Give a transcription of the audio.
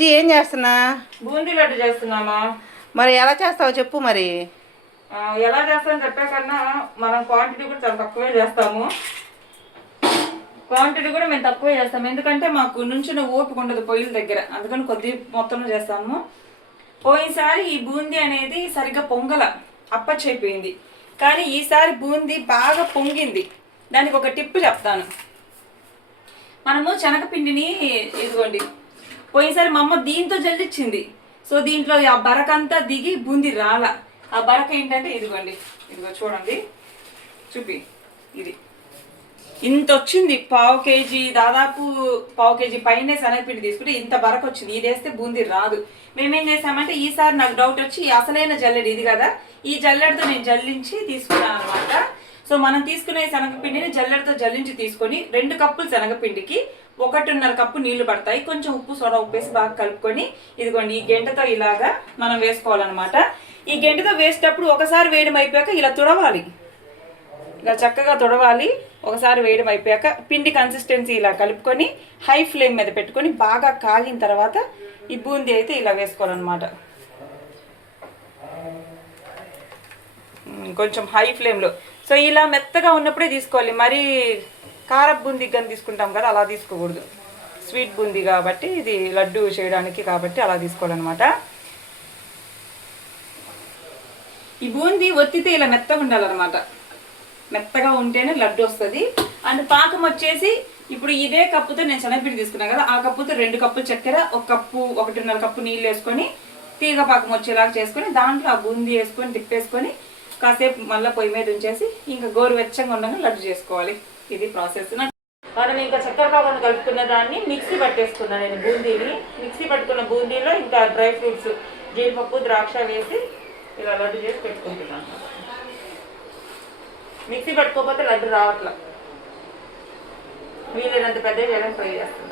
ఏం చేస్తున్నా? బూందీ లడ్డు చేస్తున్నామా? మరి ఎలా చేస్తావో చెప్పు. మరి ఎలా చేస్తామని చెప్పే కన్నా మనం క్వాంటిటీ కూడా చాలా తక్కువే చేస్తాము. మేము తక్కువే చేస్తాము, ఎందుకంటే మాకు నుంచిన ఓపిక ఉండదు పొయ్యిల దగ్గర, అందుకని కొద్ది మొత్తంలో చేస్తాము. పోయినసారి ఈ బూందీ అనేది సరిగ్గా పొంగల, అప్పచ్చైపోయింది. కానీ ఈసారి బూందీ బాగా పొంగింది. దానికి ఒక టిప్ చెప్తాను. మనము శనగపిండిని ఇదిగోండి, పోయినసారి మా అమ్మ దీంతో జల్లిచ్చింది. సో దీంట్లో ఆ బరకంతా దిగి బూందీ రాల. ఆ బరక ఏంటంటే ఇదిగోండి, ఇదిగో చూడండి, చూపి, ఇది ఇంత వచ్చింది. దాదాపు పావు కేజీ పైనే శనగపిండి తీసుకుంటే ఇంత బరక వచ్చింది. ఇది వేస్తే బూందీ రాదు. మేమేం చేసామంటే ఈసారి నాకు డౌట్ వచ్చి అసలైన జల్లెడు ఇది కదా, ఈ జల్లెడతో నేను జల్లించి తీసుకున్నాను అనమాట. సో మనం తీసుకునే శనగపిండిని జల్లెడతో జల్లించి తీసుకొని 2 కప్పులు శనగపిండికి 1.5 కప్పు నీళ్లు పడతాయి. కొంచెం ఉప్పు, సోడా ఉప్పేసి బాగా కలుపుకొని ఇదిగోండి ఈ గెంటతో ఇలాగా మనం వేసుకోవాలన్నమాట. ఈ గెంటతో వేసేటప్పుడు ఒకసారి వేయడం అయిపోయాక ఇలా తుడవాలి, ఇలా చక్కగా తుడవాలి. ఒకసారి వేయడం అయిపోయాక పిండి కన్సిస్టెన్సీ ఇలా కలుపుకొని హై ఫ్లేమ్ మీద పెట్టుకొని బాగా కాగిన తర్వాత ఈ బూందీ అయితే ఇలా వేసుకోవాలన్నమాట. కొంచెం హై ఫ్లేమ్లో. సో ఇలా మెత్తగా ఉన్నప్పుడే తీసుకోవాలి. మరి కారం బూందీ కానీ తీసుకుంటాం కదా, అలా తీసుకోకూడదు. స్వీట్ బూందీ కాబట్టి, ఇది లడ్డు చేయడానికి కాబట్టి అలా తీసుకోవాలన్నమాట. ఈ బూందీ ఒత్తితే ఇలా మెత్తగా ఉండాలన్నమాట. మెత్తగా ఉంటేనే లడ్డు వస్తుంది. అండ్ పాకం వచ్చేసి ఇప్పుడు ఇదే కప్పుతో నేను శనగపిండి తీసుకున్నాను కదా, ఆ కప్పుతో 2 కప్పులు చక్కెర, 1 కప్పు 1.5 కప్పు నీళ్ళు వేసుకొని తీగ పాకం వచ్చేలాగా చేసుకొని దాంట్లో ఆ బూందీ వేసుకొని తిప్పేసుకొని కాసేపు మళ్ళీ పొయ్యి మీద ఉంచేసి ఇంకా గోరువెచ్చంగా ఉండగా లడ్డు చేసుకోవాలి. ఇది ప్రాసెస్. మనం ఇంకా చక్కెర పాకం కలుపుకున్న దాన్ని మిక్సీ పట్టేసుకున్నాను నేను. బూందీని మిక్సీ పట్టుకున్న బూందీలో ఇంకా డ్రై ఫ్రూట్స్, జీడిపప్పు, ద్రాక్ష వేసి ఇలా లడ్డు చేసి పెట్టుకుంటున్నాను. మిక్సీ పట్టుకోకపోతే లడ్డు రావట్లా. వీలైనంత పెద్దగా చేయడానికి ట్రై చేస్తున్నాను.